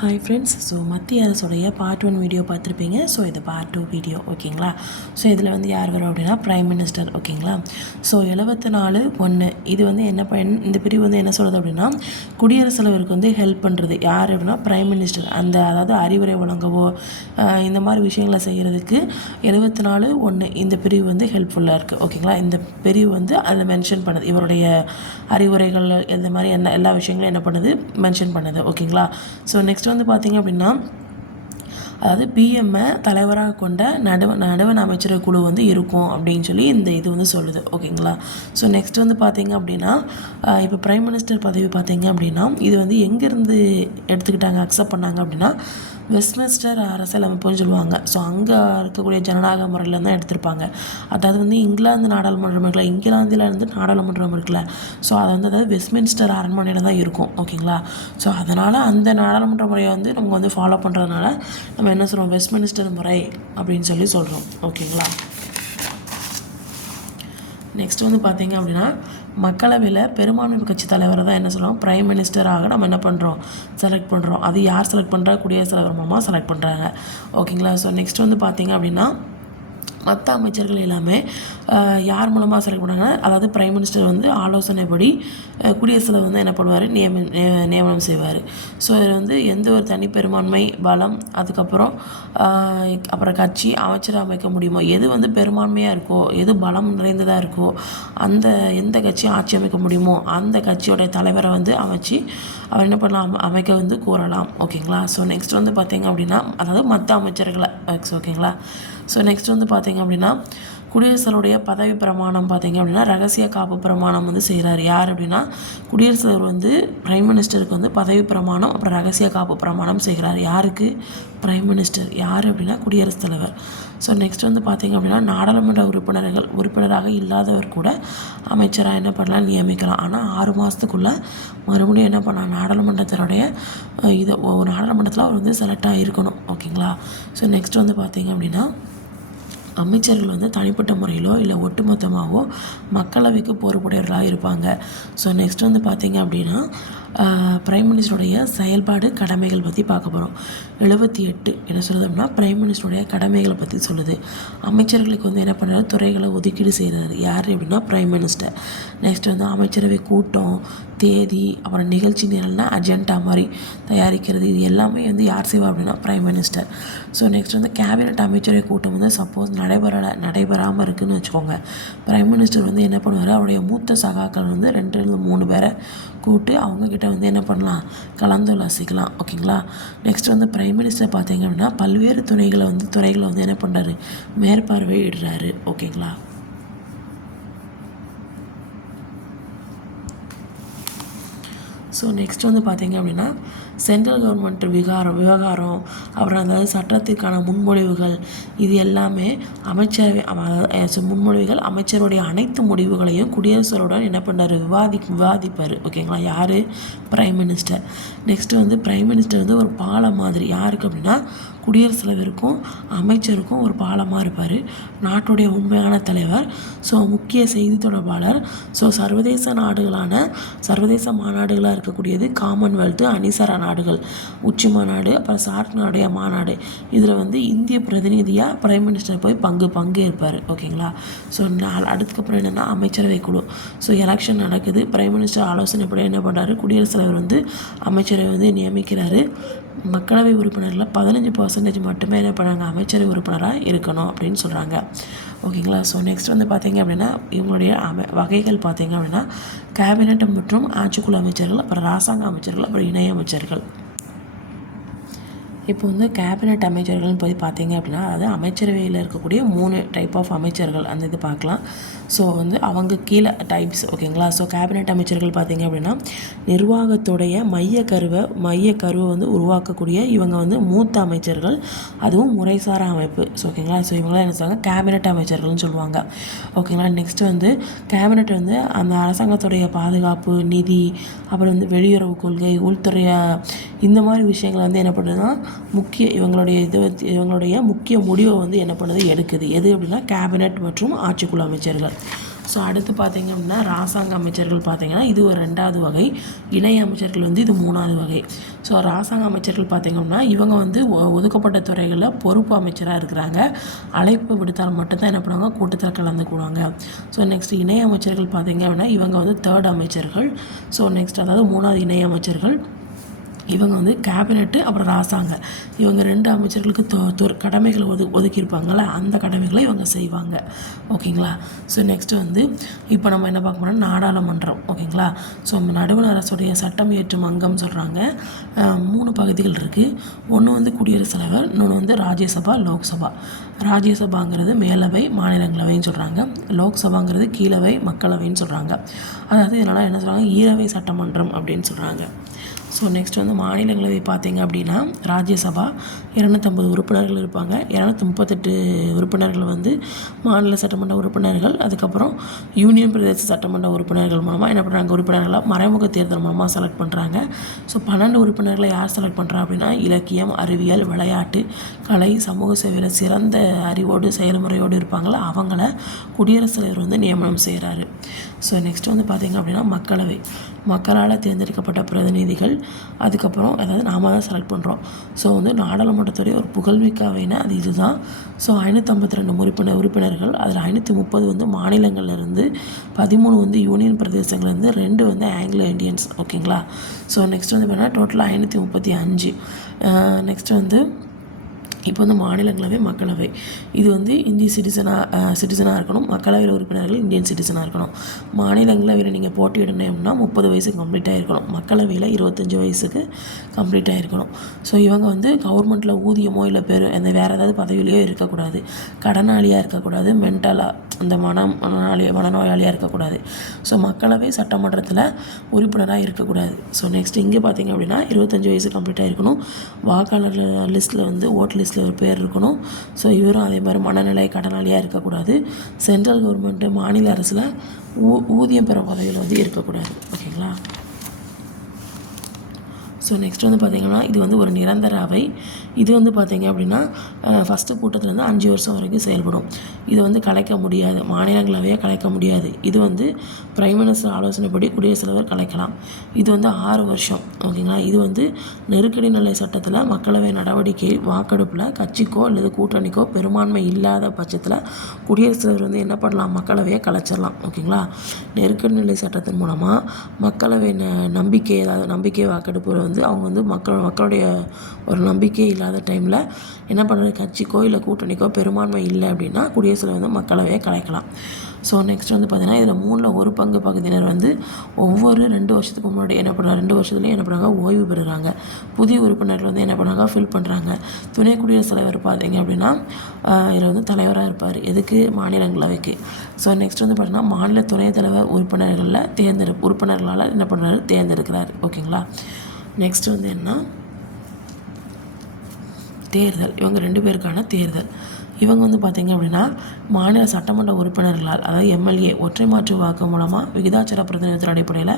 Hi friends so மத்திய அரசுடைய part one video பார்த்துருப்பீங்க. ஸோ இது பார்ட் டூ வீடியோ ஓகேங்களா ஸோ இதில் வந்து யார் வரும் அப்படின்னா ப்ரைம் மினிஸ்டர் ஓகேங்களா ஸோ எழுபத்தி நாலு ஒன்று இது வந்து என்ன பயன் இந்த பிரிவு வந்து என்ன சொல்கிறது அப்படின்னா குடியரசுத் தலைவருக்கு வந்து ஹெல்ப் பண்ணுறது யார் அப்படின்னா ப்ரைம் மினிஸ்டர் அந்த அதாவது அறிவுரை வழங்கவோ இந்த மாதிரி விஷயங்களை செய்கிறதுக்கு எழுபத்தி நாலு ஒன்று இந்த பிரிவு வந்து ஹெல்ப்ஃபுல்லாக இருக்குது ஓகேங்களா இந்த பிரிவு வந்து அதில் மென்ஷன் பண்ணுது. இவருடைய அறிவுரைகள் இந்த மாதிரி என்ன எல்லா விஷயங்களும் என்ன பண்ணுது? மென்ஷன் பண்ணுது ஓகேங்களா ஸோ நெக்ஸ்ட் வந்து பார்த்திங்க அப்படின்னா அதாவது பிஎம்ஐ தலைவராக கொண்ட நடுவ நடுவன் அமைச்சர் குழு வந்து இருக்கும் அப்படின்னு சொல்லி இந்த இது வந்து சொல்லுது. ஓகேங்களா? ஸோ நெக்ஸ்ட் வந்து பார்த்திங்க அப்படின்னா இப்போ பிரைம் மினிஸ்டர் பதவி பார்த்திங்க அப்படின்னா இது வந்து எங்கேருந்து எடுத்துக்கிட்டாங்க அக்செப்ட் பண்ணாங்க அப்படின்னா வெஸ்ட்மின்ஸ்டர் அரசியலமைப்புன்னு சொல்லுவாங்க. ஸோ அங்கே இருக்கக்கூடிய ஜனநாயக முறையில் தான் எடுத்திருப்பாங்க. அதாவது வந்து இங்கிலாந்து நாடாளுமன்றம் இருக்குல்ல இங்கிலாந்தில் இருந்து நாடாளுமன்றம் இருக்குல்ல. ஸோ அது வந்து அதாவது வெஸ்ட்மின்ஸ்டர் அரண்மனையில் தான் இருக்கும். ஓகேங்களா ஸோ அதனால் அந்த நாடாளுமன்ற முறையை வந்து நம்ம வந்து ஃபாலோ பண்ணுறதுனால நம்ம என்ன சொல்கிறோம் வெஸ்ட்மினிஸ்டர் முறை அப்படின்னு சொல்லி சொல்கிறோம் ஓகேங்களா நெக்ஸ்ட் வந்து பார்த்தீங்க அப்படின்னா மக்களவையில் பெரும்பான்மை கட்சி தலைவரை தான் என்ன சொல்லுவோம் பிரைம் மினிஸ்டராக நம்ம என்ன பண்ணுறோம் செலக்ட் பண்ணுறோம் அது யார் செலக்ட் பண்ணுறா குடியரசுத் தலைவர் மூலமாக செலக்ட் பண்ணுறாங்க ஓகேங்களா ஸோ நெக்ஸ்ட் வந்து பார்த்தீங்க அப்படின்னா மற்ற அமைச்சர்கள் எல்லாமே யார் மூலமாக செலக்ட் அதாவது பிரைம் மினிஸ்டர் வந்து ஆலோசனைப்படி குடியரசில் வந்து என்ன பண்ணுவார்? நியம நியமனம் செய்வார். ஸோ இதில் வந்து எந்த ஒரு தனி பெரும்பான்மை பலம் அதுக்கப்புறம் அப்புறம் கட்சி அமைச்சர் அமைக்க முடியுமோ எது வந்து பெரும்பான்மையாக இருக்கோ எது பலம் நிறைந்ததாக இருக்கோ அந்த எந்த கட்சி ஆட்சி அமைக்க முடியுமோ அந்த கட்சியோட தலைவரை வந்து அமைச்சு அவர் என்ன பண்ணலாம்? அமைக்க வந்து கூறலாம் ஓகேங்களா ஸோ நெக்ஸ்ட் வந்து பார்த்தீங்க அப்படின்னா அதாவது மற்ற அமைச்சர்களை ஓகேங்களா ஸோ நெக்ஸ்ட் வந்து பார்த்தீங்க அப்படின்னா குடியரசருடைய பதவி பிரமாணம் பார்த்தீங்க அப்படின்னா ரகசிய காப்பு பிரமாணம் வந்து செய்கிறார் யார் அப்படின்னா குடியரசுத் தலைவர் வந்து பிரைம் மினிஸ்டருக்கு வந்து பதவி பிரமாணம் அப்புறம் ரகசிய காப்பு பிரமாணம் செய்கிறார். யாருக்கு? பிரைம் மினிஸ்டர் யார் அப்படின்னா குடியரசுத் தலைவர். ஸோ நெக்ஸ்ட் வந்து பார்த்தீங்க அப்படின்னா நாடாளுமன்ற உறுப்பினர்கள் உறுப்பினராக இல்லாதவர் கூட அமைச்சராக என்ன பண்ணலாம் நியமிக்கலாம். ஆனால் ஆறு மாதத்துக்குள்ளே மறுபடியும் என்ன பண்ணலாம் நாடாளுமன்றத்தினுடைய இதை ஒரு நாடாளுமன்றத்தில் அவர் வந்து செலக்ட் ஆகிருக்கணும் ஓகேங்களா ஸோ நெக்ஸ்ட் வந்து பார்த்தீங்க அப்படின்னா அமைச்சர்கள் வந்து தனிப்பட்ட முறையிலோ இல்லை ஒட்டுமொத்தமாகவோ மக்களவைக்கு பொறுப்புடையவர்களாக இருப்பாங்க. ஸோ நெக்ஸ்ட் வந்து பார்த்தீங்க அப்படின்னா பிரைம் மினிஸ்டருடைய செயல்பாடு கடமைகள் பற்றி பார்க்க போகிறோம் எழுபத்தி எட்டு என்ன சொல்லுது அப்படின்னா பிரைம் மினிஸ்டருடைய கடமைகளை பற்றி சொல்லுது. அமைச்சர்களுக்கு வந்து என்ன பண்ணுறாரு துறைகளை ஒதுக்கீடு செய்கிறாரு யார் அப்படின்னா பிரைம் மினிஸ்டர் நெக்ஸ்ட் வந்து அமைச்சரவை கூட்டம் தேதி அப்புறம் நிகழ்ச்சி நிரல்னா அஜெண்டா மாதிரி தயாரிக்கிறது. இது எல்லாமே வந்து யார் செய்வா அப்படின்னா பிரைம் மினிஸ்டர் ஸோ நெக்ஸ்ட் வந்து கேபினட் அமைச்சரவை கூட்டம் வந்து சப்போஸ் நடைபெற நடைபெறாமல் இருக்குன்னு வச்சுக்கோங்க. பிரைம் மினிஸ்டர் வந்து என்ன பண்ணுவார்? அவருடைய மூத்த சகாக்கள் வந்து ரெண்டுலேருந்து மூணு பேரை கூப்பிட்டு அவங்கக்கிட்ட வந்து என்ன பண்ணலாம் கலந்துலாசிக்கலாம் ஓகேங்களா? நெக்ஸ்ட் வந்து பிரைம் மினிஸ்டர் பார்த்தீங்க அப்படின்னா பல்வேறு துறைகளை வந்து துறைகளை வந்து என்ன பண்ணுறாரு மேற்பார்வையிடுறாரு. ஓகேங்களா? ஸோ நெக்ஸ்ட் வந்து பார்த்தீங்க அப்படின்னா சென்ட்ரல் கவர்மெண்ட் விகாரம் விவகாரம் அப்புறம் அதாவது சட்டத்திற்கான முன்மொழிவுகள் இது எல்லாமே அமைச்சரவை முன்மொழிவுகள் அமைச்சருடைய அனைத்து முடிவுகளையும் குடியரசுடன் என்ன பண்ணார்? விவாதி விவாதிப்பார். ஓகேங்களா? யார்? பிரைம் மினிஸ்டர் நெக்ஸ்ட் வந்து பிரைம் மினிஸ்டர் வந்து ஒரு பாலம் மாதிரி. யாருக்கு அப்படின்னா குடியரசுத் தலைவருக்கும் அமைச்சருக்கும் ஒரு பாலமாக இருப்பார். நாட்டுடைய உண்மையான தலைவர் ஸோ முக்கிய செய்தி தொடர்பாளர் ஸோ சர்வதேச நாடுகளான சர்வதேச மாநாடுகளாக இருக்கக்கூடியது காமன்வெல்த்து அணிசரா நாடுகள். உச்சி மாநாடு அப்புறம் சார்க் நாடைய மாநாடு இதில் வந்து இந்திய பிரதிநிதியாக பிரைம் மினிஸ்டர் போய் பங்கு பங்கேற்பார். ஓகேங்களா? ஸோ அதுக்கப்புறம் என்னென்னா அமைச்சரவை குழு. ஸோ எலெக்ஷன் நடக்குது. பிரைம் மினிஸ்டர் ஆலோசனைப்படி என்ன பண்ணுறாரு குடியரசுத் தலைவர் வந்து அமைச்சரவை வந்து நியமிக்கிறாரு. மக்களவை உறுப்பினரில் பதினஞ்சு பர்சன்டேஜ் மட்டுமே என்ன பண்ணாங்க? அமைச்சரவை உறுப்பினராக இருக்கணும் அப்படின்னு சொல்கிறாங்க ஓகேங்களா? ஸோ நெக்ஸ்ட் வந்து பார்த்தீங்க அப்படின்னா இவங்களுடைய அமை வகைகள் பார்த்தீங்க அப்படின்னா கேபினட் மற்றும் ஆட்சிக்குழு அமைச்சர்கள் அப்புறம் ராசாங்க அமைச்சர்கள் அப்புறம் இணையமைச்சர்கள் இப்போ வந்து கேபினட் அமைச்சர்கள்னு போய் பார்த்தீங்க அப்படின்னா அதாவது அமைச்சரவையில் இருக்கக்கூடிய மூணு டைப் ஆஃப் அமைச்சர்கள் அந்த இது பார்க்கலாம். ஸோ வந்து அவங்க கீழே டைப்ஸ் ஓகேங்களா ஸோ கேபினட் அமைச்சர்கள் பார்த்தீங்க அப்படின்னா நிர்வாகத்துடைய மைய கருவை மைய கருவை வந்து உருவாக்கக்கூடிய இவங்க வந்து மூத்த அமைச்சர்கள் அதுவும் முறைசாரா அமைப்பு. ஸோ ஓகேங்களா ஸோ இவங்களாம் என்ன சொல்லுவாங்க? கேபினட் அமைச்சர்கள்னு சொல்லுவாங்க. ஓகேங்களா நெக்ஸ்ட் வந்து கேபினட் வந்து அந்த அரசாங்கத்துடைய பாதுகாப்பு நிதி அப்புறம் வந்து வெளியுறவு கொள்கை உள்துறை இந்த மாதிரி விஷயங்களை வந்து என்ன பண்ணுதுன்னா முக்கிய இவங்களுடைய இது இவங்களுடைய முக்கிய முடிவை வந்து என்ன பண்ணுது? எடுக்குது. எது அப்படின்னா கேபினட் மற்றும் ஆட்சிக்குழு அமைச்சர்கள். ஸோ அடுத்து பார்த்திங்க அப்படின்னா ராசாங்க அமைச்சர்கள் பார்த்திங்கன்னா இது ஒரு ரெண்டாவது வகை. இணை அமைச்சர்கள் வந்து இது மூணாவது வகை. ஸோ ராசாங்க அமைச்சர்கள் பார்த்திங்க அப்படின்னா இவங்க வந்து ஒ- ஒதுக்கப்பட்ட துறைகளில் பொறுப்பு அமைச்சராக இருக்கிறாங்க. அழைப்பு விடுத்தால் மட்டும்தான் என்ன பண்ணுவாங்க? கூட்டத்தில் கலந்துக்குவாங்க ஸோ நெக்ஸ்ட் இணை அமைச்சர்கள் பார்த்திங்க அப்படின்னா இவங்க வந்து தேர்ட் அமைச்சர்கள். ஸோ நெக்ஸ்ட் அதாவது மூணாவது இணை அமைச்சர்கள். இவங்க வந்து கேபினெட்டு அப்புறம் ராசாங்க. இவங்க ரெண்டு அமைச்சர்களுக்கு தொ தொ- கடமைகள் ஒது ஒதுக்கியிருப்பாங்கள்ல அந்த கடமைகளை இவங்க செய்வாங்க. ஓகேங்களா? ஸோ நெக்ஸ்ட் வந்து இப்போ நம்ம என்ன பார்க்க போறோம்னா நாடாளுமன்றம். ஓகேங்களா? ஸோ நடுவண் அரசுடைய சட்டம் இயற்றும் அங்கம் சொல்கிறாங்க மூணு பகுதிகள் இருக்குது ஒன்று வந்து குடியரசுத் தலைவர் இன்னொன்று வந்து ராஜ்யசபா லோக்சபா. ராஜ்யசபாங்கிறது மேலவை மாநிலங்களவைன்னு சொல்கிறாங்க லோக்சபாங்கிறது கீழவை மக்களவைன்னு சொல்கிறாங்க அதாவது இதனால் என்ன சொல்கிறாங்க ஈரவை சட்டமன்றம் அப்படின்னு சொல்கிறாங்க ஸோ நெக்ஸ்ட் வந்து மாநிலங்களவை பார்த்தீங்க அப்படின்னா ராஜ்யசபா இரநூத்தம்பது உறுப்பினர்கள் இருப்பாங்க. இரநூத்தி முப்பத்தெட்டு உறுப்பினர்கள் வந்து மாநில சட்டமன்ற உறுப்பினர்கள். அதுக்கப்புறம் யூனியன் பிரதேச சட்டமன்ற உறுப்பினர்கள் மூலமாக என்ன பண்ணுறாங்க உறுப்பினர்களாக மறைமுக தேர்தல் மூலமாக செலக்ட் பண்ணுறாங்க ஸோ பன்னெண்டு உறுப்பினர்களை யார் செலக்ட் பண்ணுறா அப்படின்னா இலக்கியம் அறிவியல் விளையாட்டு கலை சமூக சேவையில் சிறந்த அறிவோடு செயல்முறையோடு இருப்பாங்களா அவங்கள குடியரசுத் தலைவர் வந்து நியமனம் செய்கிறாரு ஸோ நெக்ஸ்ட் வந்து பார்த்திங்க அப்படின்னா மக்களவை. மக்களால் தேர்ந்தெடுக்கப்பட்ட பிரதிநிதிகள் அதுக்கப்புறம் அதாவது நாம தான் செலக்ட் பண்ணுறோம் ஸோ வந்து நாடாளுமன்றத்துடைய ஒரு புகழ்மிக்க அவைனா அது இதுதான். ஸோ ஐநூற்றம்பத்தி ரெண்டு உறுப்பினர் உறுப்பினர்கள் அதில் ஐநூற்றி முப்பது வந்து மாநிலங்கள்லேருந்து பதிமூணு வந்து யூனியன் பிரதேசங்கள்லேருந்து ரெண்டு வந்து ஆங்கிலோ இந்தியன்ஸ் ஓகேங்களா ஸோ நெக்ஸ்ட் வந்து பார்த்தீங்கன்னா டோட்டலாக ஐநூற்றி முப்பத்தி அஞ்சு. நெக்ஸ்ட் வந்து இப்போ வந்து மாநிலங்களவை மக்களவை. இது வந்து இந்திய சிட்டிசனாக சிட்டிசனாக இருக்கணும். மக்களவையில் உறுப்பினர்கள் இந்தியன் சிட்டிசனாக இருக்கணும். மாநிலங்களவையில் நீங்கள் போட்டியிடணும்னா முப்பது வயசுக்கு கம்ப்ளீட்டாக இருக்கணும் மக்களவையில் இருபத்தஞ்சி வயசுக்கு கம்ப்ளீட்டாக இருக்கணும் ஸோ இவங்க வந்து கவர்மெண்ட்டில் ஊதியமோ இல்லை பேர் அந்த வேறு ஏதாவது பதவியிலையோ இருக்கக்கூடாது. கடனாளியாக இருக்கக்கூடாது. மென்டலாக அந்த மனம் மனநோயாளி மனநோயாளியாக இருக்கக்கூடாது. ஸோ மக்களவை சட்டமன்றத்தில் உறுப்பினராக இருக்கக்கூடாது. ஸோ நெக்ஸ்ட் இங்கே பார்த்தீங்க அப்படின்னா இருபத்தஞ்சி வயசு கம்ப்ளீட்டாக இருக்கணும் வாக்காளர் லிஸ்ட்டில் வந்து ஓட் லிஸ்ட்டில் ஒரு பேர் இருக்கணும். ஸோ இவரும் அதே மாதிரி மனநிலை கடனாளியாக இருக்கக்கூடாது. சென்ட்ரல் கவர்மெண்ட்டு மாநில அரசில் ஊ ஊதியம் பெறும் பதவியில் வந்து இருக்கக்கூடாது. ஓகேங்களா ஸோ நெக்ஸ்ட் வந்து பார்த்திங்கன்னா இது வந்து ஒரு நிரந்தர அவை. இது வந்து பார்த்திங்க அப்படின்னா ஃபஸ்ட்டு கூட்டத்துலேருந்து அஞ்சு வருஷம் வரைக்கும் செயல்படும். இது வந்து கலைக்க முடியாது. மாநிலங்களவையாக கலைக்க முடியாது. இது வந்து பிரைம் மினிஸ்டர் ஆலோசனைப்படி குடியரசுத் தலைவர் கலைக்கலாம். இது வந்து ஆறு வருஷம். ஓகேங்களா? இது வந்து நெருக்கடி நிலை சட்டத்தில் மக்களவை நடவடிக்கை வாக்கெடுப்பில் கட்சிக்கோ அல்லது கூட்டணிக்கோ பெரும்பான்மை இல்லாத பட்சத்தில் குடியரசுத் தலைவர் வந்து என்ன பண்ணலாம்? மக்களவையை கலைச்சிடலாம் ஓகேங்களா? நெருக்கடி நிலை சட்டத்தின் மூலமாக மக்களவை ந- நம்பிக்கை அதாவது நம்பிக்கை வாக்கெடுப்பு வந்து அவங்க வந்து மக்கள் மக்களுடைய ஒரு நம்பிக்கை இல்லாத டைமில் என்ன பண்ணுறது கட்சிக்கோ இல்லை கூட்டணிக்கோ பெரும்பான்மை இல்லை அப்படின்னா குடியரசுல வந்து மக்களவையை கலைக்கலாம். ஸோ நெக்ஸ்ட் வந்து பார்த்திங்கன்னா இதில் மூணில் ஒரு பங்கு பகுதியினர் வந்து ஒவ்வொரு ரெண்டு வருஷத்துக்கு முன்னாடி என்ன பண்ணுறாங்க ரெண்டு வருஷத்துலேயும் என்ன பண்ணுறாங்க ஓய்வு பெறுறாங்க. புதிய உறுப்பினர்கள் வந்து என்ன பண்ணுறாங்க ஃபில் பண்ணுறாங்க துணை குடியரசுத் தலைவர் பார்த்தீங்க அப்படின்னா இதில் வந்து தலைவராக இருப்பார். எதுக்கு? மாநிலங்களவைக்கு. ஸோ நெக்ஸ்ட் வந்து பார்த்திங்கன்னா மாநில துணைத் தலைவர் உறுப்பினர்களில் தேர்ந்தெடு உறுப்பினர்களால் என்ன பண்ணுறாரு தேர்ந்தெடுக்கிறார். ஓகேங்களா நெக்ஸ்ட் வந்து என்ன? தேர்தல். இவங்க ரெண்டு பேருக்கான தேர்தல். இவங்க வந்து பார்த்திங்க அப்படின்னா மாநில சட்டமன்ற உறுப்பினர்களால் அதாவது எம்எல்ஏ ஒற்றை மாற்று வாக்கு மூலமாக விகிதாச்சார பிரதிநிதித்துவ அடிப்படையில்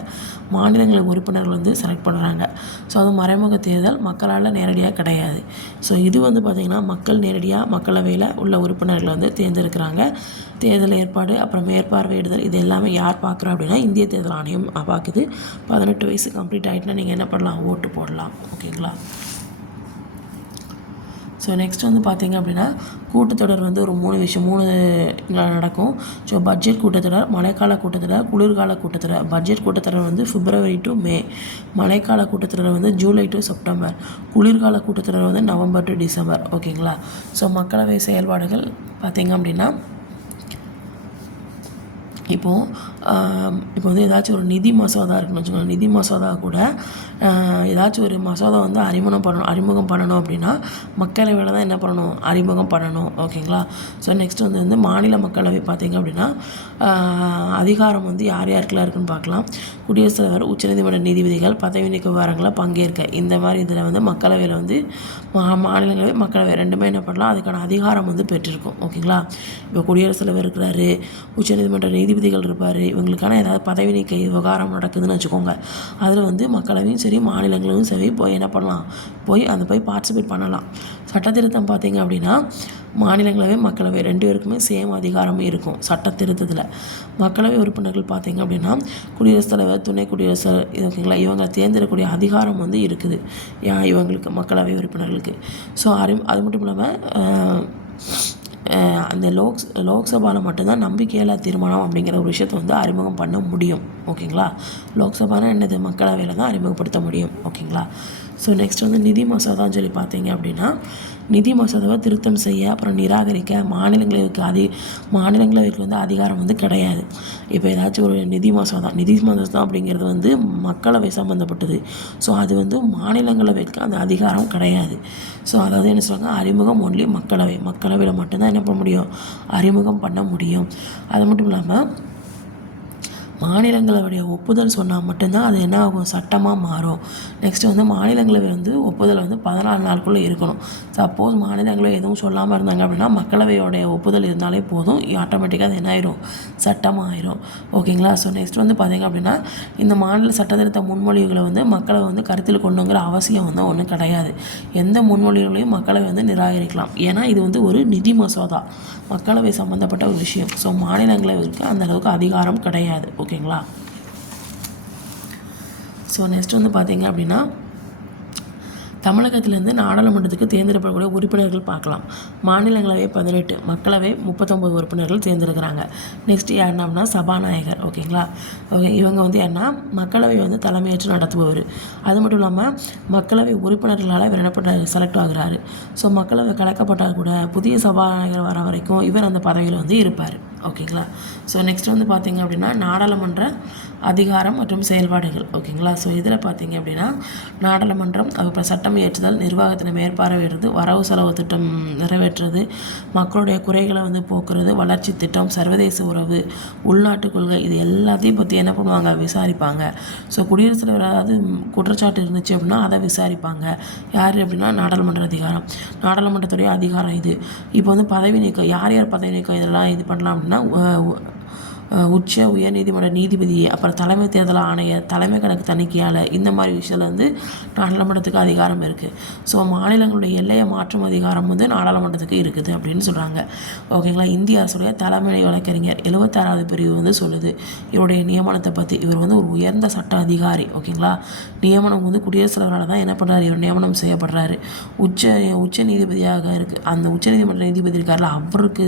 மாநிலங்களின் உறுப்பினர்கள் வந்து செலக்ட் பண்ணுறாங்க ஸோ அது மறைமுக தேர்தல் மக்களால் நேரடியாக கிடையாது. ஸோ இது வந்து பார்த்திங்கன்னா மக்கள் நேரடியாக மக்களவையில் உள்ள உறுப்பினர்களை வந்து தேர்ந்தெடுக்கிறாங்க. தேர்தல் ஏற்பாடு அப்புறம் மேற்பார்வையிடுதல் இது எல்லாமே யார் பார்க்குறா அப்படின்னா இந்திய தேர்தல் ஆணையம் பார்க்குது பதினெட்டு வயசு கம்ப்ளீட் ஆகிட்டுனா நீங்கள் என்ன பண்ணலாம்? ஓட்டு போடலாம். ஓகேங்களா? ஸோ நெக்ஸ்ட் வந்து பார்த்தீங்க அப்படின்னா கூட்டத்தொடர் வந்து ஒரு மூணு விஷயம் மூணு நடக்கும். ஸோ பட்ஜெட் கூட்டத்தொடர் மழைக்கால கூட்டத்தொடர் குளிர்கால கூட்டத்தொடர். பட்ஜெட் கூட்டத்தொடர் வந்து பிப்ரவரி டு மே மழைக்கால கூட்டத்தொடர் வந்து ஜூலை டு செப்டம்பர் குளிர்கால கூட்டத்தொடர் வந்து நவம்பர் டு டிசம்பர் ஓகேங்களா ஸோ மக்களவை செயல்பாடுகள் பார்த்தீங்க அப்படின்னா இப்போது இப்போ வந்து ஏதாச்சும் ஒரு நிதி மசோதா இருக்குன்னு வச்சுக்கோங்க. நிதி மசோதா கூட ஏதாச்சும் ஒரு மசோதா வந்து அறிமுகம் பண்ணணும் அறிமுகம் பண்ணணும் அப்படின்னா மக்களவையில் தான் என்ன பண்ணணும்? அறிமுகம் பண்ணணும். ஓகேங்களா? ஸோ நெக்ஸ்ட் வந்து வந்து மாநில மக்களவை பார்த்திங்க அப்படின்னா அதிகாரம் வந்து யார் யாருக்கெல்லாம் இருக்குன்னு பார்க்கலாம். குடியரசுத் தலைவர் உச்சநீதிமன்ற நீதிபதிகள் பதவி நீக்க விவகாரங்களில் பங்கேற்க. இந்த மாதிரி இதில் வந்து மக்களவையில் வந்து மா மாநிலங்களவை மக்களவை ரெண்டுமே என்ன பண்ணலாம்? அதுக்கான அதிகாரம் வந்து பெற்றிருக்கும். ஓகேங்களா? இப்போ குடியரசுத் தலைவர் இருக்கிறாரு உச்சநீதிமன்ற நீதிபதிகள் இருப்பார் இவங்களுக்கான ஏதாவது பதவி நீக்க விவகாரம் நடக்குதுன்னு வச்சுக்கோங்க. அதில் வந்து மக்களவையும் சரி மாநிலங்களும் சரி போய் என்ன பண்ணலாம்? போய் அந்த போய் பார்ட்டிசிபேட் பண்ணலாம். சட்டத்திருத்தம் பார்த்தீங்க அப்படின்னா மாநிலங்களவை மக்களவை ரெண்டு பேருக்குமே சேம் அதிகாரம் இருக்கும் சட்ட திருத்தத்தில் மக்களவை உறுப்பினர்கள் பார்த்தீங்க அப்படின்னா குடியரசுத் தலைவர் துணை குடியரசுத் இவங்களை ஓகேங்களா இவங்க தேர்ந்தெடுக்கக்கூடிய அதிகாரம் வந்து இருக்குது. ஏன்? இவங்களுக்கு மக்களவை உறுப்பினர்களுக்கு. ஸோ அறி அது மட்டும் இல்லாமல் அந்த லோக் லோக்சபாவில் மட்டும்தான் நம்பிக்கையில்லா தீர்மானம் அப்படிங்கிற ஒரு விஷயத்தை வந்து அறிமுகம் பண்ண முடியும். ஓகேங்களா? லோக்சபானா என்னது? மக்களவையில் தான் அறிமுகப்படுத்த முடியும். ஓகேங்களா? ஸோ நெக்ஸ்ட் வந்து நிதி மசோதான்னு சொல்லி பார்த்தீங்க அப்படின்னா நிதி மசோதாவை திருத்தம் செய்ய அப்புறம் நிராகரிக்க மாநிலங்களவைக்கு அதி மாநிலங்களவைக்கு வந்து அதிகாரம் வந்து கிடையாது. இப்போ ஏதாச்சும் ஒரு நிதி மசோதா நிதி மசோதா அப்படிங்கிறது வந்து மக்களவை சம்மந்தப்பட்டது ஸோ அது வந்து மாநிலங்களவைக்கு அந்த அதிகாரம் கிடையாது. ஸோ அதாவது என்ன சொல்லுவாங்க அறிமுகம் ஒன்லி மக்களவை. மக்களவையில் மட்டும்தான் என்ன பண்ண முடியும்? அறிமுகம் பண்ண முடியும். அது மட்டும் இல்லாமல் மாநிலங்களவையுடைய ஒப்புதல் சொன்னால் மட்டும்தான் அது என்ன ஆகும்? சட்டமாக மாறும். நெக்ஸ்ட்டு வந்து மாநிலங்களவை வந்து ஒப்புதல் வந்து பதினாலு நாளுக்குள்ளே இருக்கணும். சப்போஸ் மாநிலங்களவை எதுவும் சொல்லாமல் இருந்தாங்க அப்படின்னா மக்களவையோடைய ஒப்புதல் இருந்தாலே போதும். ஆட்டோமேட்டிக்காக அது என்ன ஆயிரும்? சட்டமாக ஆயிரும். ஓகேங்களா ஸோ நெக்ஸ்ட் வந்து பார்த்தீங்க அப்படின்னா இந்த மாநில சட்டத்திருத்த முன்மொழிவுகளை வந்து மக்களை வந்து கருத்தில் கொண்டுங்கிற அவசியம் வந்து ஒன்றும் கிடையாது. எந்த முன்மொழிவுகளையும் மக்களவை வந்து நிராகரிக்கலாம். ஏன்னா இது வந்து ஒரு நிதி மசோதா. மக்களவை சம்மந்தப்பட்ட ஒரு விஷயம். ஸோ மாநிலங்களவைக்கு அந்த அளவுக்கு அதிகாரம் கிடையாது. ஓகே ஓகேங்களா? ஸோ நெக்ஸ்ட் வந்து பார்த்தீங்க அப்படின்னா தமிழகத்திலேருந்து நாடாளுமன்றத்துக்கு தேர்ந்தெடுப்பக்கூடிய உறுப்பினர்கள் பார்க்கலாம். மாநிலங்களவை பதினெட்டு மக்களவை முப்பத்தொம்பது உறுப்பினர்கள் தேர்ந்தெடுக்கிறாங்க. நெக்ஸ்ட் யாருன்னா சபாநாயகர் ஓகேங்களா? ஓகே இவங்க வந்து யாருன்னா மக்களவை வந்து தலைமையேற்று நடத்துபவர். அது மட்டும் இல்லாமல் மக்களவை உறுப்பினர்களால் இவர் என்ன பண்ணுறாரு செலக்ட் ஆகிறாரு. ஸோ மக்களவை கலக்கப்பட்டால் கூட புதிய சபாநாயகர் வர வரைக்கும் இவர் அந்த பதவியில் வந்து இருப்பார். ஓகேங்களா? ஸோ நெக்ஸ்ட் வந்து பார்த்தீங்க அப்படின்னா நாடாளுமன்ற அதிகாரம் மற்றும் செயல்பாடுகள். ஓகேங்களா? ஸோ இதில் பார்த்தீங்க அப்படின்னா நாடாளுமன்றம் அப்புறம் சட்டம் இயற்றுதல் நிர்வாகத்தினை மேற்பார்வையிடுறது வரவு செலவு திட்டம் நிறைவேற்றுறது மக்களுடைய குறைகளை வந்து போக்குறது வளர்ச்சி திட்டம் சர்வதேச உறவு உள்நாட்டு கொள்கை இது எல்லாத்தையும் பற்றி என்ன பண்ணுவாங்க? விசாரிப்பாங்க. ஸோ குடியரசுத் தலைவர் அதாவது குற்றச்சாட்டு இருந்துச்சு அப்படின்னா அதை விசாரிப்பாங்க. யார் அப்படின்னா நாடாளுமன்ற அதிகாரம். நாடாளுமன்றத்துடைய அதிகாரம் இது. இப்போ வந்து பதவி நீக்கம் யார் யார் பதவி நீக்கம் இதெல்லாம் இது பண்ணலாம் அப்படின்னா 那我我 உச்ச உயர்நீதிமன்ற நீதிபதி அப்புறம் தலைமை தேர்தல் ஆணையர் தலைமை கணக்கு தணிக்கையாளர் இந்த மாதிரி விஷயத்தில் வந்து நாடாளுமன்றத்துக்கு அதிகாரம் இருக்குது ஸோ மாநிலங்களுடைய எல்லையை மாற்றும் அதிகாரம் வந்து நாடாளுமன்றத்துக்கு இருக்குது அப்படின்னு சொல்கிறாங்க ஓகேங்களா? இந்திய அரசுடைய தலைமை வழக்கறிஞர் எழுபத்தாறாவது பிரிவு வந்து சொல்லுது. இவருடைய நியமனத்தை பற்றி இவர் வந்து ஒரு உயர்ந்த சட்ட அதிகாரி. ஓகேங்களா? நியமனம் வந்து குடியரசுத் தலைவரால் தான் என்ன பண்ணுறாரு இவர் நியமனம் செய்யப்படுறாரு. உச்ச உச்ச நீதிபதியாக இருக்குது அந்த உச்சநீதிமன்ற நீதிபதி இருக்கார்ல அவருக்கு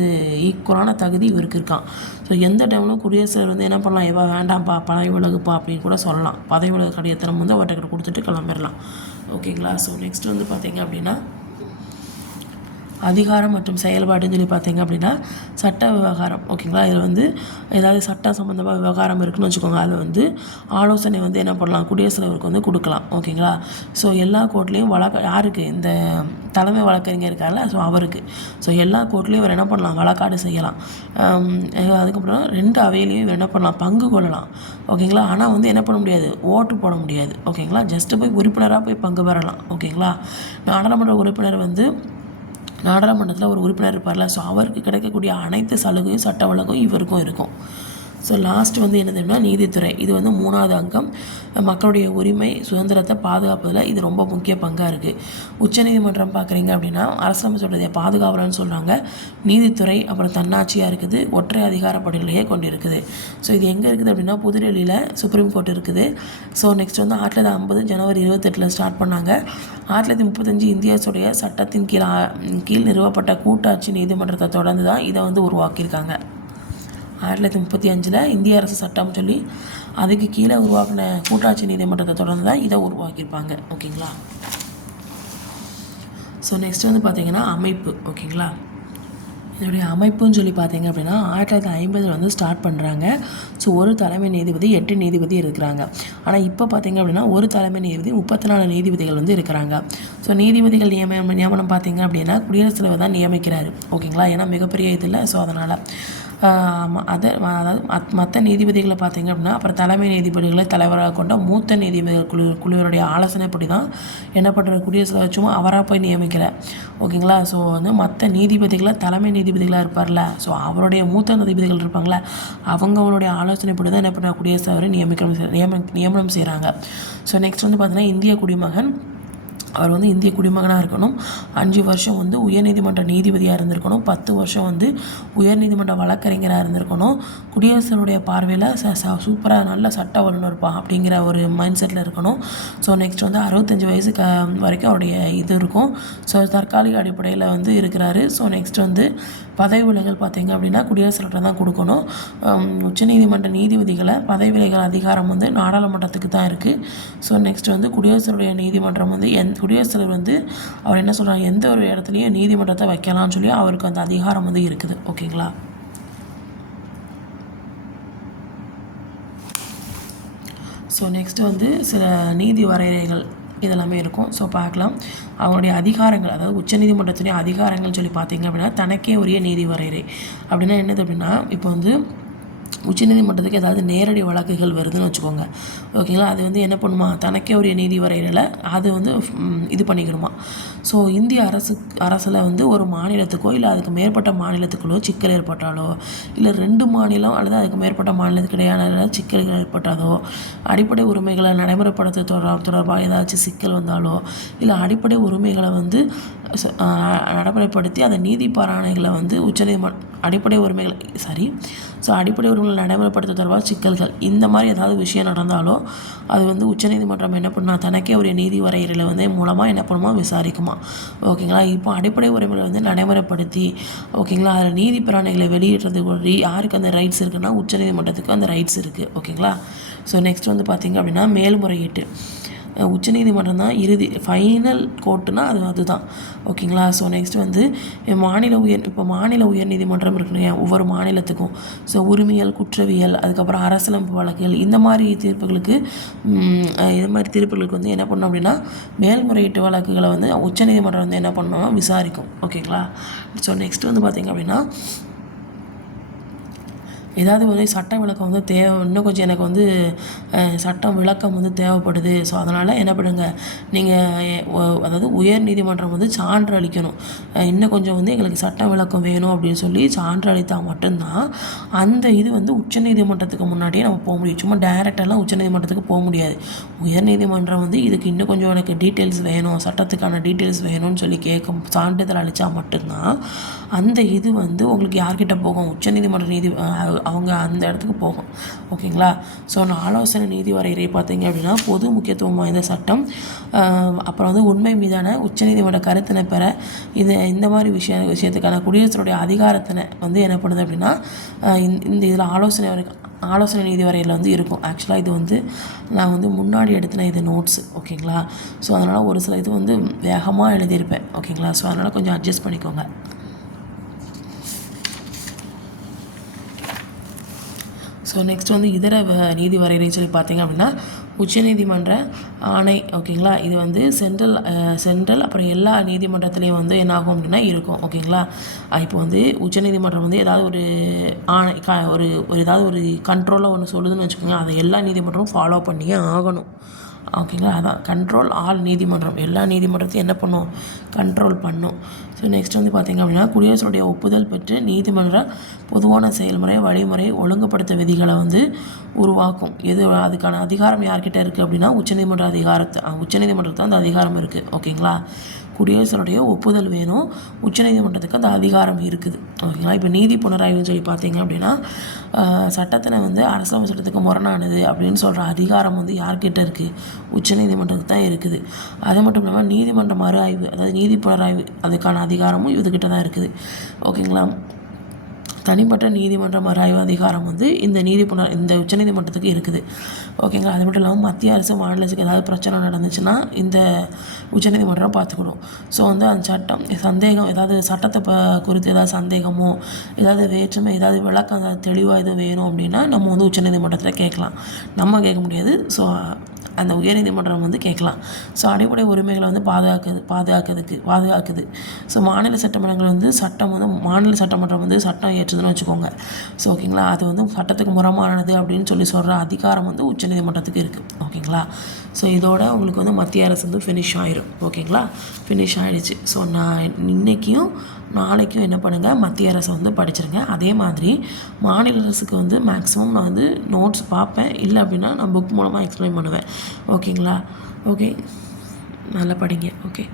ஈக்குவலான தகுதி இவருக்கு இருக்கான். ஸோ எந்த டைமில் கூட குடியரசர் வந்து என்ன பண்ணலாம்? இவ வேண்டாம்ப்பா பதவி விலகுப்பா அப்படின்னு கூட சொல்லலாம். பதவி விலகு கடிதத்தனம் வந்து அவர்கிட்ட கொடுத்துட்டு கிளம்பிடலாம். ஓகேங்களா? ஸோ நெக்ஸ்ட் வந்து பார்த்தீங்க அப்படின்னா அதிகாரம் மற்றும் செயல்பாடுன்னு சொல்லி பார்த்தீங்க அப்படின்னா சட்ட விவகாரம். ஓகேங்களா? இதில் வந்து ஏதாவது சட்டம் சம்மந்தமாக விவகாரம் இருக்குன்னு வச்சுக்கோங்க. அதில் வந்து ஆலோசனை வந்து என்ன பண்ணலாம்? குடியரசுத் தலைவருக்கு வந்து கொடுக்கலாம். ஓகேங்களா? ஸோ எல்லா கோர்ட்லேயும் வழக்க யாருக்கு? இந்த தலைமை வழக்கறிஞர் இருக்கார்ல? ஸோ அவருக்கு. ஸோ எல்லா கோர்ட்லேயும் இவர் என்ன பண்ணலாம்? வழக்காடு செய்யலாம். அதுக்கப்புறம் ரெண்டு அவையிலையும் இவர் என்ன பண்ணலாம்? பங்கு கொள்ளலாம். ஓகேங்களா? ஆனால் வந்து என்ன பண்ண முடியாது? ஓட்டு போட முடியாது. ஓகேங்களா? ஜஸ்ட்டு போய் உறுப்பினராக போய் பங்கு பெறலாம். ஓகேங்களா? நாடாளுமன்ற உறுப்பினர் வந்து நாடாளுமன்றத்தில் ஒரு உறுப்பினர் இருப்பார்ல ஸோ அவருக்கு கிடைக்கக்கூடிய அனைத்து சலுகையும் சட்ட வழக்கும் இவருக்கும் இருக்கும். ஸோ லாஸ்ட் வந்து என்னதுன்னா நீதித்துறை. இது வந்து மூணாவது அங்கம். மக்களுடைய உரிமை சுதந்திரத்தை பாதுகாப்பதில் இது ரொம்ப முக்கிய பங்காக இருக்குது உச்சநீதிமன்றம் பார்க்குறீங்க அப்படின்னா அரசாங்கம் சொல்கிறத பாதுகாவலன்னு சொல்கிறாங்க நீதித்துறை அப்புறம் தன்னாட்சியாக இருக்குது. ஒற்றை அதிகார கொண்டு இருக்குது ஸோ இது எங்கே இருக்குது அப்படின்னா புதுடெல்லியில் சுப்ரீம் கோர்ட் இருக்குது. ஸோ நெக்ஸ்ட் வந்து ஆயிரத்தி தொள்ளாயிரத்தி ஐம்பது ஜனவரி இருபத்தெட்டில் ஸ்டார்ட் பண்ணாங்க. ஆயிரத்தி தொள்ளாயிரத்தி முப்பத்தஞ்சு இந்தியாஸுடைய சட்டத்தின் கீழ் கீழ் நிறுவப்பட்ட கூட்டாட்சி நீதிமன்றத்தை தொடர்ந்து தான் இதை வந்து உருவாக்கியிருக்காங்க. ஆயிரத்தி தொள்ளாயிரத்தி முப்பத்தி அஞ்சில் இந்திய அரசு சட்டம் சொல்லி அதுக்கு கீழே உருவாக்கின கூட்டாட்சி நீதிமன்றத்தை தொடர்ந்து தான் இதை உருவாக்கியிருப்பாங்க. ஓகேங்களா? ஸோ நெக்ஸ்ட் வந்து பார்த்தீங்கன்னா அமைப்பு. ஓகேங்களா? இதோடைய அமைப்புன்னு சொல்லி பார்த்தீங்க அப்படின்னா ஆயிரத்தி தொள்ளாயிரத்தி ஐம்பதில் வந்து ஸ்டார்ட் பண்ணுறாங்க ஸோ ஒரு தலைமை நீதிபதி எட்டு நீதிபதி இருக்கிறாங்க. ஆனால் இப்போ பார்த்தீங்க அப்படின்னா ஒரு தலைமை நீதிபதி முப்பத்தி நாலு நீதிபதிகள் வந்து இருக்கிறாங்க. ஸோ நீதிபதிகள் நியமனம் நியமனம் பார்த்தீங்க அப்படின்னா குடியரசுத் தலைவர் தான் நியமிக்கிறாரு. ஓகேங்களா? ஏன்னா மிகப்பெரிய இதில் ஸோ அதனால் அது அதாவது மற்ற நீதிபதிகளை பார்த்தீங்க அப்படின்னா அப்புறம் தலைமை நீதிபதிகளை தலைவராக கொண்ட மூத்த நீதிபதிகள் குழு குழுவினுடைய ஆலோசனைப்படி தான் என்ன பண்ணுற குடியரசு வச்சும் அவராக போய் நியமிக்கிற ஓகேங்களா? ஸோ வந்து மற்ற நீதிபதிகளை தலைமை நீதிபதிகளாக இருப்பார்ல. ஸோ அவருடைய மூத்த நீதிபதிகள் இருப்பாங்களே அவங்களுடைய ஆலோசனைப்படி தான் என்ன பண்ணுற குடியரசு அவரை நியமிக்கணும் நியம நியமனம் செய்கிறாங்க ஸோ நெக்ஸ்ட் வந்து பார்த்தீங்கன்னா இந்திய குடிமகன் அவர் வந்து இந்திய குடிமகனாக இருக்கணும். அஞ்சு வருஷம் வந்து உயர்நீதிமன்ற நீதிபதியாக இருந்திருக்கணும். பத்து வருஷம் வந்து உயர்நீதிமன்ற வழக்கறிஞராக இருந்திருக்கணும். குடியரசனுடைய பார்வையில் ச ச சூப்பராக நல்ல சட்ட வல்லுநர்ப்பா அப்படிங்கிற ஒரு மைண்ட் செட்டில் இருக்கணும். ஸோ நெக்ஸ்ட் வந்து அறுபத்தஞ்சி வயசு க வரைக்கும் அவருடைய இது இருக்கும். ஸோ தற்காலிக அடிப்படையில் வந்து இருக்கிறாரு. ஸோ நெக்ஸ்ட் வந்து பதவி விலைகள் பார்த்தீங்க அப்படின்னா குடியரசு தலைவர் தான் கொடுக்கணும். உச்சநீதிமன்ற நீதிபதிகளை பதவி விலைகள் அதிகாரம் வந்து நாடாளுமன்றத்துக்கு தான் இருக்குது ஸோ நெக்ஸ்ட் வந்து குடியரசுடைய நீதிமன்றம் வந்து எந் குடியரசுத் தலைவர் வந்து அவர் என்ன சொல்கிறாங்க எந்த ஒரு இடத்துலையும் நீதிமன்றத்தை வைக்கலாம்னு சொல்லி அவருக்கு அந்த அதிகாரம் வந்து இருக்குது. ஓகேங்களா? ஸோ நெக்ஸ்ட்டு வந்து சில நீதி வரையறைகள் இதெல்லாமே இருக்கும். ஸோ பார்க்கலாம். அவங்களுடைய அதிகாரங்கள் அதாவது உச்சநீதிமன்றத்துடைய அதிகாரங்கள் சொல்லி பார்த்தீங்க அப்படின்னா தனக்கே உரிய நீதி வரையறை. அப்படின்னா என்னது அப்படின்னா இப்போ வந்து உச்சநீதிமன்றத்துக்கு ஏதாவது நேரடி வழக்குகள் வருதுன்னு வச்சுக்கோங்க. ஓகேங்களா? அது வந்து என்ன பண்ணுமா? தனக்கே உரிய நீதி வரையில அது வந்து இது பண்ணிக்கணுமா ஸோ இந்திய அரசு அரசில் வந்து ஒரு மாநிலத்துக்கோ இல்லை அதுக்கு மேற்பட்ட மாநிலத்துக்குள்ளோ சிக்கல் ஏற்பட்டாலோ இல்லை ரெண்டு மாநிலம் அல்லது அதுக்கு மேற்பட்ட மாநிலத்துக்கு இடையான சிக்கல்கள் ஏற்பட்டாலோ அடிப்படை உரிமைகளை நடைமுறைப்படுத்த தொடர்பாக ஏதாச்சும் சிக்கல் வந்தாலோ இல்லை அடிப்படை உரிமைகளை வந்து நடைமுறைப்படுத்தி அந்த நீதி பாராணைகளை வந்து உச்சநீதிமன்ற அடிப்படை உரிமைகள் சாரி ஸோ அடிப்படை உரிமைகளை நடைமுறைப்படுத்த தொடர்பாக சிக்கல்கள் இந்த மாதிரி ஏதாவது விஷயம் நடந்தாலோ அது வந்து உச்சநீதிமன்றம் என்ன பண்ணால் தனக்கே ஒரு நீதி வரையறையில் வந்து மூலமாக என்ன பண்ணுமா விசாரிக்குமா. ஓகேங்களா? இப்போ அடிப்படை உரிமைகளை வந்து நடைமுறைப்படுத்தி ஓகேங்களா? அதில் நீதி பிராணிகளை வெளியிடுறது யாருக்கு அந்த ரைட்ஸ் இருக்குன்னா உச்சநீதிமன்றத்துக்கு அந்த ரைட்ஸ் இருக்குது ஓகேங்களா? ஸோ நெக்ஸ்ட் வந்து பார்த்திங்க அப்படின்னா மேல்முறையீட்டு. உச்சநீதிமன்றம் தான் இறுதி ஃபைனல் கோர்ட்டுனா அது அதுதான். ஓகேங்களா ஸோ நெக்ஸ்ட் வந்து மாநில உயர் இப்போ மாநில உயர் நீதிமன்றம் இருக்குங்க ஒவ்வொரு மாநிலத்துக்கும். ஸோ உரிமையல் குற்றவியல் அதுக்கப்புறம் அரசியலமைப்பு வழக்குகள் இந்த மாதிரி தீர்ப்புகளுக்கு இது மாதிரி தீர்ப்புகளுக்கு வந்து என்ன பண்ணோம் அப்படின்னா மேல்முறையீட்டு வழக்குகளை வந்து உச்சநீதிமன்றம் வந்து என்ன பண்ணோம்னா விசாரிக்கும். ஓகேங்களா ஸோ நெக்ஸ்ட் வந்து பார்த்திங்க அப்படின்னா ஏதாவது ஒரு சட்ட விளக்கம் வந்து தேவை இன்னும் கொஞ்சம் எனக்கு வந்து சட்டம் விளக்கம் வந்து தேவைப்படுது. ஸோ அதனால் என்ன பண்ணுங்கள் நீங்கள் அதாவது உயர் நீதிமன்றம் வந்து சான்று அளிக்கணும். இன்னும் கொஞ்சம் வந்து எங்களுக்கு சட்ட விளக்கம் வேணும் அப்படின்னு சொல்லி சான்று அளித்தால் மட்டும்தான் அந்த இது வந்து உச்சநீதிமன்றத்துக்கு முன்னாடியே நம்ம போக முடியும். சும்மா டைரெக்டெல்லாம் உச்சநீதிமன்றத்துக்கு போக முடியாது. உயர்நீதிமன்றம் வந்து இதுக்கு இன்னும் கொஞ்சம் எனக்கு டீட்டெயில்ஸ் வேணும் சட்டத்துக்கான டீட்டெயில்ஸ் வேணும்னு சொல்லி கேட்க சான்றிதழ் அளித்தா மட்டும்தான் அந்த இது வந்து உங்களுக்கு யார்கிட்ட போகும்? உச்சநீதிமன்ற நீதி அவங்க அந்த இடத்துக்கு போகும். ஓகேங்களா? ஸோ நான் ஆலோசனை நீதி வரையறை பார்த்தீங்க அப்படின்னா பொது முக்கியத்துவம் வாய்ந்த சட்டம் அப்புறம் வந்து உண்மை மீதான உச்சநீதிமன்ற கருத்தினை பெற இது இந்த மாதிரி விஷய விஷயத்துக்கான குடியரசுடைய அதிகாரத்தினை வந்து என்ன பண்ணுது அப்படின்னா இந்த இதில் ஆலோசனை ஆலோசனை நீதி வரையில் வந்து இருக்கும். ஆக்சுவலாக இது வந்து நான் வந்து முன்னாடி எடுத்தின இது நோட்ஸ் ஓகேங்களா? ஸோ அதனால் ஒரு சில இது வந்து வேகமாக எழுதியிருப்பேன். ஓகேங்களா? ஸோ அதனால் கொஞ்சம் அட்ஜஸ்ட் பண்ணிக்கோங்க. ஸோ நெக்ஸ்ட் வந்து இதர நீதி வரையறைன்னு சொல்லி பார்த்தீங்க அப்படின்னா உச்சநீதிமன்ற ஆணை ஓகேங்களா? இது வந்து சென்ட்ரல் சென்ட்ரல் அப்புறம் எல்லா நீதிமன்றத்துலேயும் வந்து என்ன ஆகும் அப்படின்னா இருக்கும் ஓகேங்களா? இப்போ வந்து உச்சநீதிமன்றம் வந்து ஏதாவது ஒரு ஆணை க ஒரு ஒரு ஏதாவது ஒரு கண்ட்ரோலாக ஒன்று சொல்லுதுன்னு வச்சுக்கோங்க அதை எல்லா நீதிமன்றமும் ஃபாலோ பண்ணியே ஆகணும் ஓகேங்களா? அதான் கண்ட்ரோல் ஆல் நீதிமன்றம் எல்லா நீதிமன்றத்தையும் என்ன பண்ணும்? கண்ட்ரோல் பண்ணும். ஸோ நெக்ஸ்ட் வந்து பார்த்திங்க அப்படின்னா குடியரசுடைய ஒப்புதல் பெற்று நீதிமன்ற பொதுவான செயல்முறை வழிமுறை ஒழுங்குபடுத்த விதிகளை வந்து உருவாக்கும். எது அதுக்கான அதிகாரம் யார்கிட்ட இருக்குது அப்படின்னா உச்சநீதிமன்ற அதிகாரத்தை உச்சநீதிமன்றத்தில் அந்த அதிகாரம் இருக்குது ஓகேங்களா? குடியரசனுடைய ஒப்புதல் வேணும். உச்சநீதிமன்றத்துக்கு அந்த அதிகாரம் இருக்குது. ஓகேங்களா? இப்போ நீதி புனராய்வுன்னு சொல்லி பார்த்தீங்க அப்படின்னா சட்டத்தினை வந்து அரசமைப்பு சட்டத்துக்கு முரணானது அப்படின்னு சொல்கிற அதிகாரம் வந்து யார்கிட்ட இருக்குது உச்சநீதிமன்றத்துக்கு தான் இருக்குது. அது மட்டும் இல்லாமல் நீதிமன்ற மறு ஆய்வு அதாவது நீதி புனராய்வு அதுக்கான அதிகாரமும் இதுக்கிட்ட தான் இருக்குது. ஓகேங்களா? தனிப்பட்ட நீதிமன்ற மறுஆய்வு அதிகாரம் வந்து இந்த நீதி புனர் இந்த உச்சநீதிமன்றத்துக்கு இருக்குது. ஓகேங்களா அது மட்டும் இல்லாமல் மத்திய அரசு மாநில அரசுக்கு ஏதாவது பிரச்சனை நடந்துச்சுன்னா இந்த உச்சநீதிமன்றம் பார்த்துக்கணும். ஸோ வந்து அந்த சட்டம் சந்தேகம் ஏதாவது சட்டத்தை ப குறித்து ஏதாவது சந்தேகமோ ஏதாவது வேற்றுமை ஏதாவது விளக்கம் ஏதாவது தெளிவாக எதுவும் வேணும் அப்படின்னா நம்ம வந்து உச்சநீதிமன்றத்தில் கேட்கலாம். நம்ம கேட்க முடியாது. ஸோ அந்த உயர்நீதிமன்றம் வந்து கேட்கலாம். ஸோ அடிப்படை உரிமைகளை வந்து பாதுகாக்குது பாதுகாக்கிறதுக்கு பாதுகாக்குது. ஸோ மாநில சட்டமன்றங்கள் வந்து சட்டம் வந்து மாநில சட்டமன்றம் வந்து சட்டம் ஏற்றுதுன்னு வச்சுக்கோங்க. ஸோ ஓகேங்களா அது வந்து சட்டத்துக்கு முரமானது அப்படின்னு சொல்லி சொல்கிற அதிகாரம் வந்து உச்சநீதிமன்றத்துக்கு இருக்குது ஓகேங்களா ஸோ இதோட உங்களுக்கு வந்து மத்திய அரசு வந்து ஃபினிஷ் ஆயிரும். ஓகேங்களா ஃபினிஷ் ஆகிடுச்சு ஸோ நான் இன்னைக்கும் நாளைக்கும் என்ன பண்ணுங்கள் மத்திய அரசை வந்து படிச்சிருங்க. அதே மாதிரி மாநில அரசுக்கு வந்து மேக்ஸிமம் நான் வந்து நோட்ஸ் பார்ப்பேன். இல்லை அப்படின்னா நான் புக் மூலமாக எக்ஸ்பிளைன் பண்ணுவேன். ஓகேங்களா ஓகே நல்லா படிங்க. ஓகே